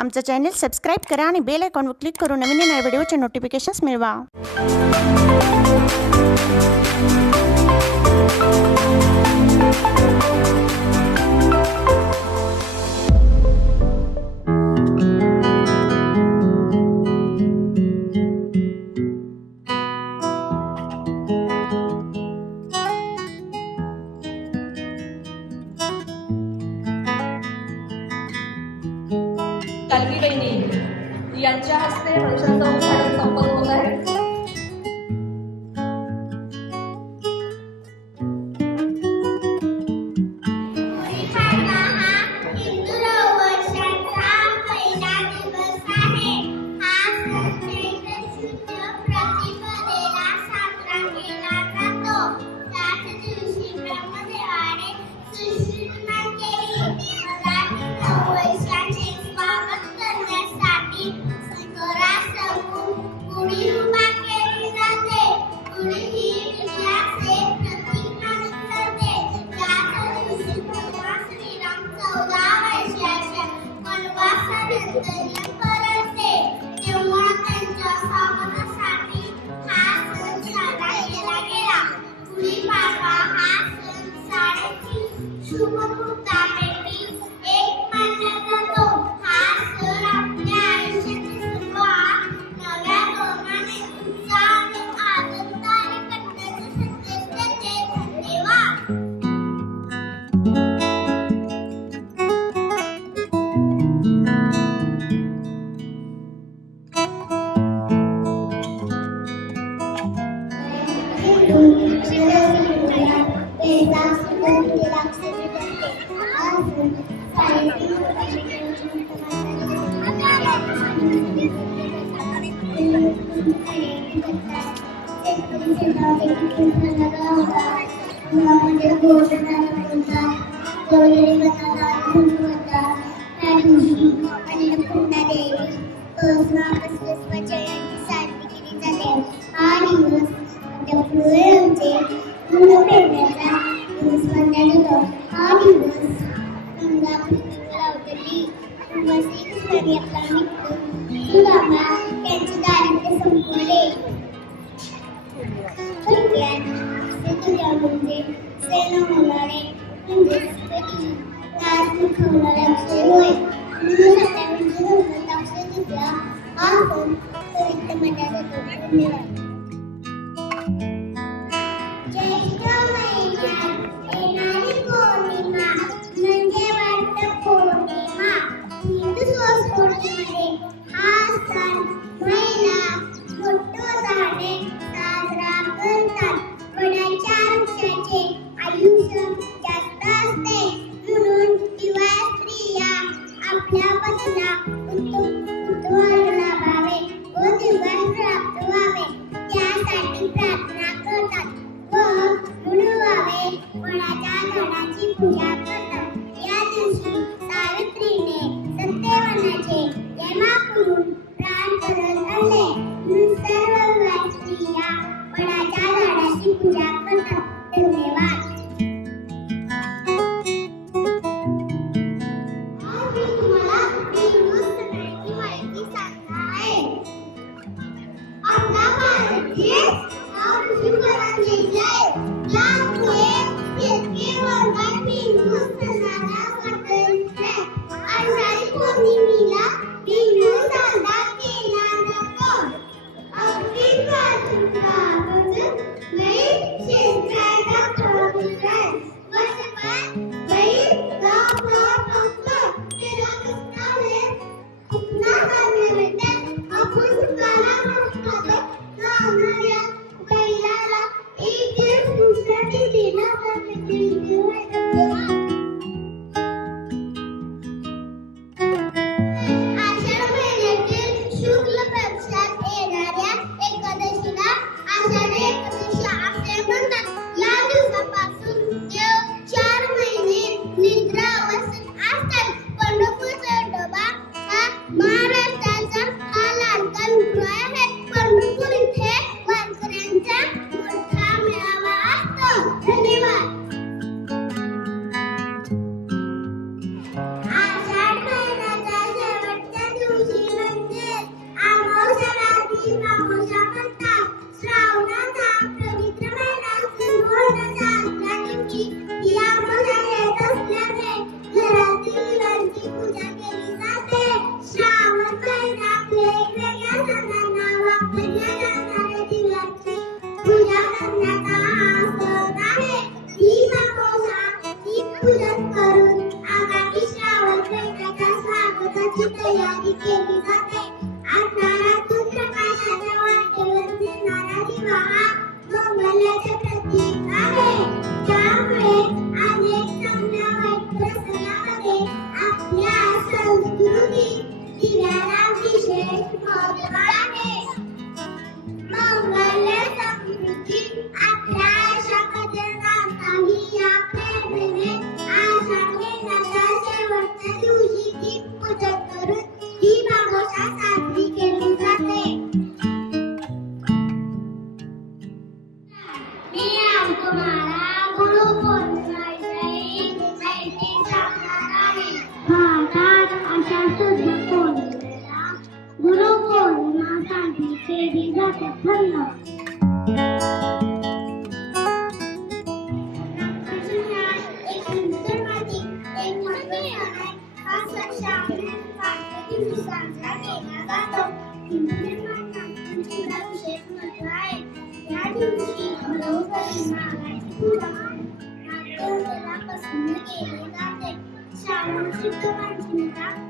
आमचं channel subscribe करा आणि बेल अकाउंटवर क्लिक करून नवीन नवीन व्हिडिओचे नोटिफिकेशन्स मिळवा. changing from the previous and this one that is of Hollywood from the principle of the league from the six very Atlantic to Sulama त्यांचे दारिद्र्य संपवले थोडक्यात असे तुझ्या म्हणजे सेन होणारे म्हणजेच कधी नाच मुखवणारे अक्षर होय म्हणून आता म्हणजे धर्मात अक्षर तुझ्या आपण पवित्र मनाचा धन्यवाद みんなでパンの。Thank you.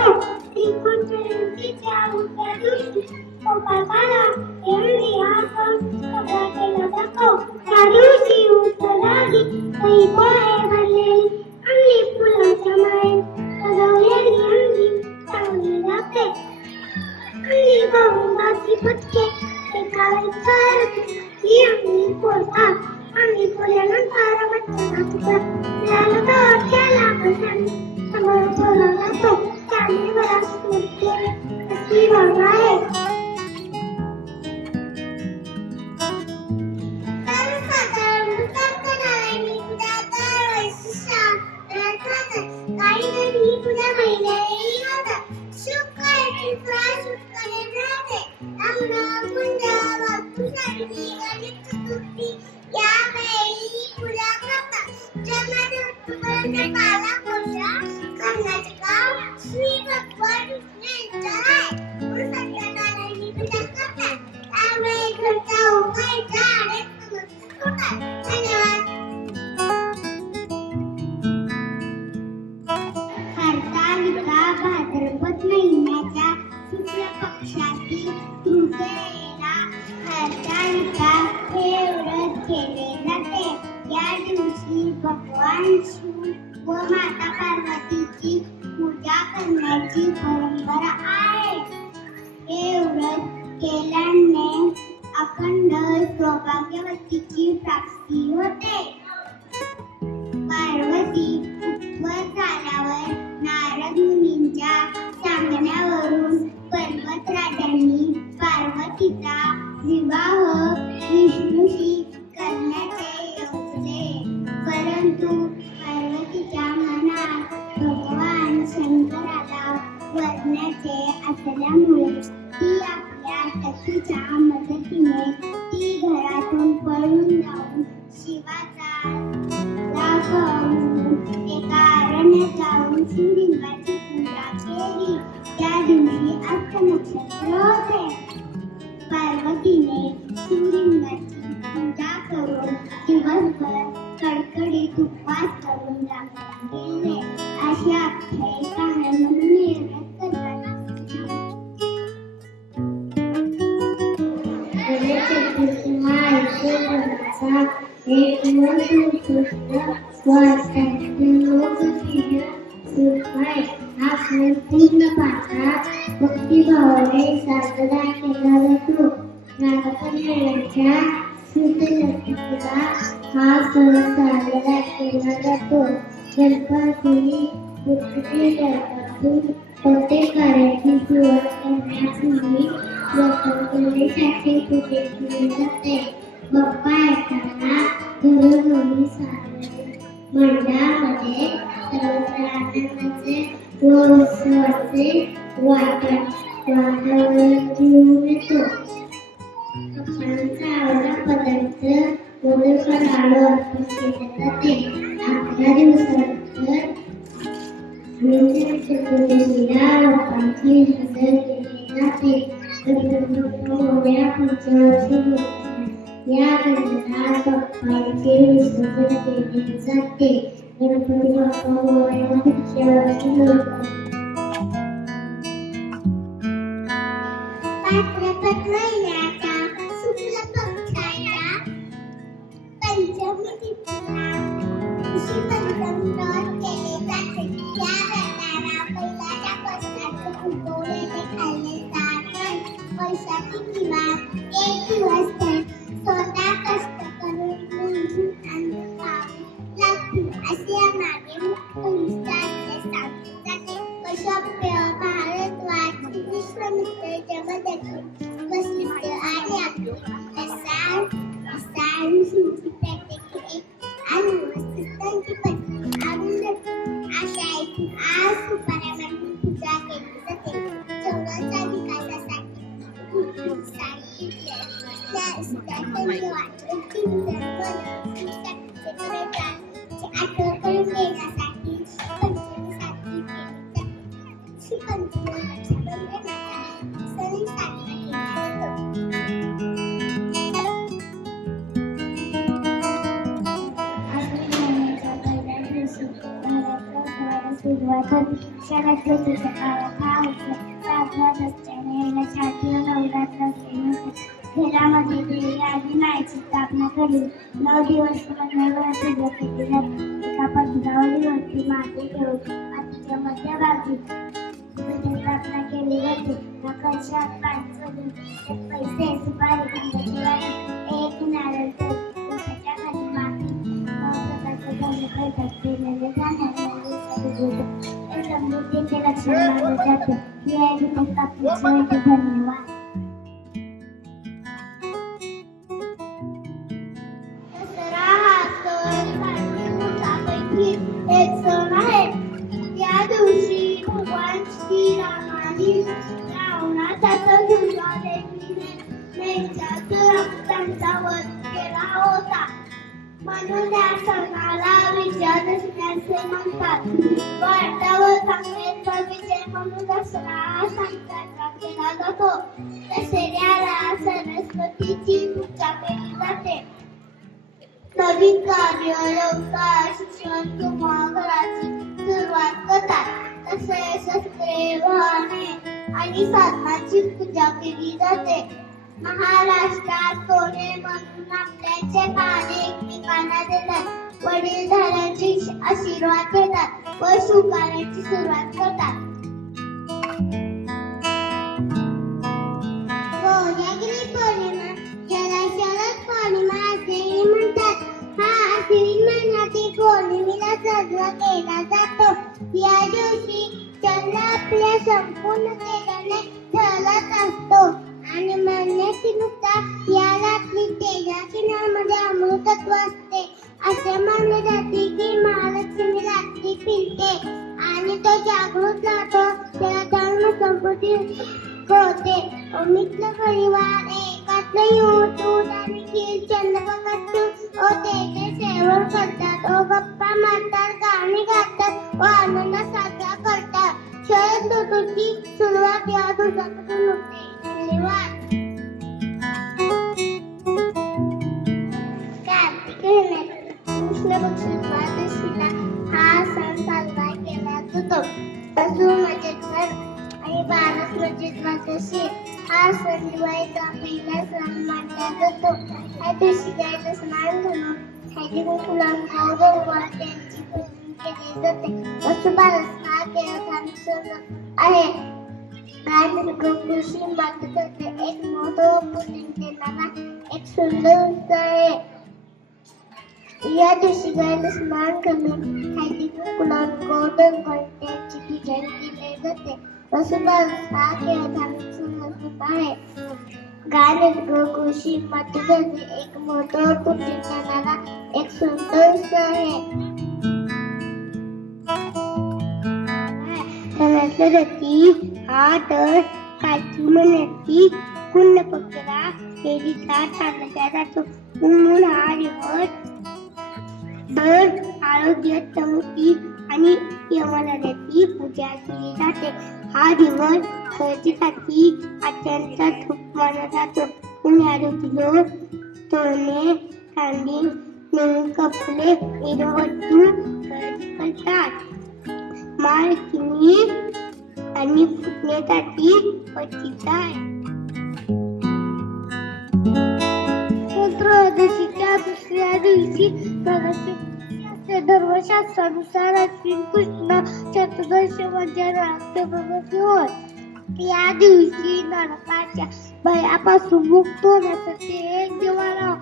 Come on. Bye, friends. guys, gelombangnya mencicil fraksiun येताना घरोघरी मंडळामध्ये सर्वत्र व उत्सवाचे वातावरण येतो. ऋषी पंचमृत केले जाते सुरुवात होती शरद ऋतूच्या काळात हा याला छाती नवरात्र असे म्हणतात घरामध्ये देवी आधी मायेची स्थापना केली नऊ दिवस नवरात्र पूजा केली जाते एका पद्मावलीवरती माते ठेवून मातीच्या मध्यभागी पूजा स्थापना केली जाते या पाच मानलं जातं आणि पूजा केली जाते. महाराष्ट्रात सोने म्हणून आपल्याचे पाने एकमेकांना देतात. वडीलधाऱ्यांचे आशीर्वाद घेतात व शुकाराची सुरुवात करतात. हा पौर्णिमेला साजरा केला जातो. या दिवशी चंद्र आपल्या संपूर्ण तेजाने ठरत असतो आणि मान्यतेनुसार या रात्री तेजा किनारमध्ये अमृतत्व असते असे मानले जाते की महालक्ष्मी रात्री फिरते आणि तो जागृत राहतो त्याला धर्म संपत्ती होते मित्र परिवार एकात येऊन दूध आणि खीर चंद्रप्रकाश ओ तेजे सेवन करतात ओ गप्पा मारतात गाणी गातात व आनंदात सुरुवात या दिवसापासून होते धन्यवाद कार्तिक महिन्यात कृष्ण पक्ष द्वादशीला हा सण साजरा केला जातो अजून मजेदार आणि बारस म्हणजे द्वादशी हा सण दिवाळीचा पहिला सण मानला कृषी मातृत्वाचे एक मोठं पूजन देणारा एक सुंदर उत्सव आहे या दिवशी गायला स्नान करून हळदी कुंकू लावून गोवर्धन त्यांची पूजन केले जाते वसुबारस हा खेळ धार्मिक आहे गाय कृषी मातृत्वाचे एक मोठं पूजन देणारा एक सुंदर उत्सव आहे रती हा तर काची म्हणती कुंड पकडा केलीचा चालल्या जातो म्हणून हा दिवस दर आरोग्य चौथी आणि यमनाची पूजा केली जाते. हा दिवस खरेदीसाठी अत्यंत खूप मानला जातो. कोणी आरोग्य तोरणे कांदी नवीन कपडे वस्तू खरेदी करतात. मालकिनी आणि फुटण्यासाठी पतीचा त्रयोदशीच्या दुसऱ्या दिवशी धर्मशास्त्रानुसार अश्विन कृष्ण चतुर्दशी म्हणजे राष्ट्रप्रगती होय. या दिवशी नरकाच्या भयापासून मुक्त होण्यासाठी एक दिवाळा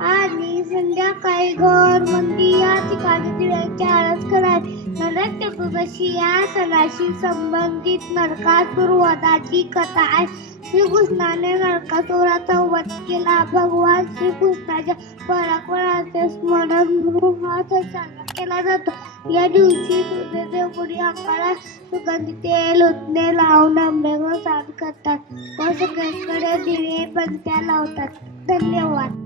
आणि संध्याकाळी घर मंदिर या ठिकाणी दिव्यांची आरस करावी. नरक चतुर्दशी या सणाशी संबंधित नरकासुर वधाची कथा आहे. श्रीकृष्णाने नरकासुराचा वध केला. भगवान श्रीकृष्णाच्या पराक्रमाचे स्मरण गृहात साजरा केला जातो. या दिवशी सूर्यदेवपुरी अंगाला सुगंधी तेल उतने लावून आंबेवर साथ करतात व सगळीकडे दिवे पंत्या लावतात. धन्यवाद.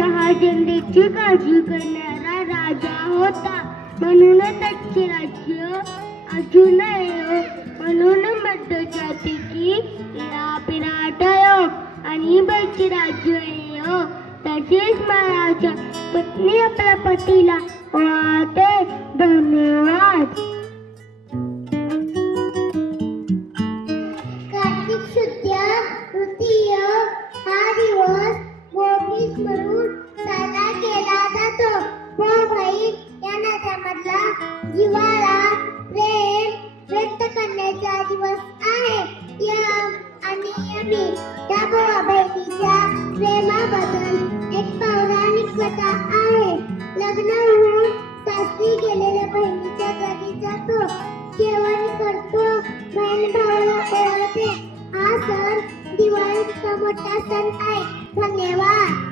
हा जनतेची काळजी करणारा राजा होता. म्हणूनच त्याचे राज्य अजून हो. म्हणून मध्य की पिराटय आणि बाईची राज्य आहे हो. तसेच महाराजा पत्नी आपल्या पतीला वाहते. धन्यवाद. कार्तिक शुद्ध तृतीय हा दिवस म्हणून साजरा केला जातो. मोबाईल या नात्यामधला जिव्हाळा प्रेम व्यक्त करण्याचा दिवस आहे. या आणि आम्ही त्या भावा बहिणीच्या प्रेमाबद्दल एक पौराणिक कथा आहे. लग्न होऊन सासरी गेलेल्या बहिणीच्या घरी जातो. जेवण करतो. बहीण भावाला ओळखते हा सण दिवाळीचा मोठा सण आहे? धन्यवाद.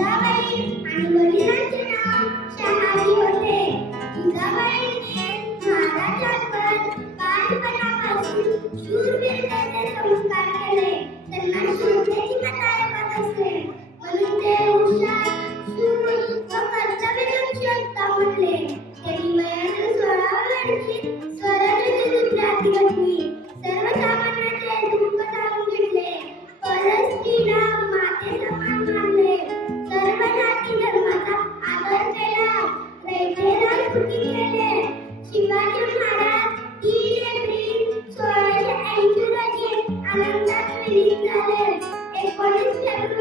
जिजाबाई आणि वडिलांचे नाव शहाजी होते. जिजाबाईने Thank you.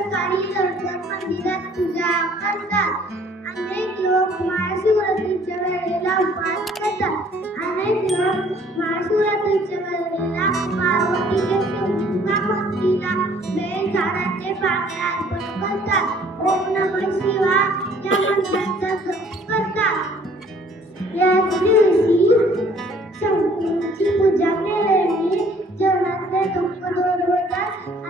काळी जडण्यात पण दिल्यात करतात. अनेक लोक महाशिवरात्रीच्या वेळेला उपवास करतात. अनेक लोक महाशिवरात्रीच्या वेळेला पार्वतीचे किंवा भक्तीला बेल झाडाचे पाने अर्पण करतात. ओम नम शिवा या मंत्राचा जप करतात. या दिवशी शंकूची पूजा केल्याने जीवनातले दुःख दूर होतात.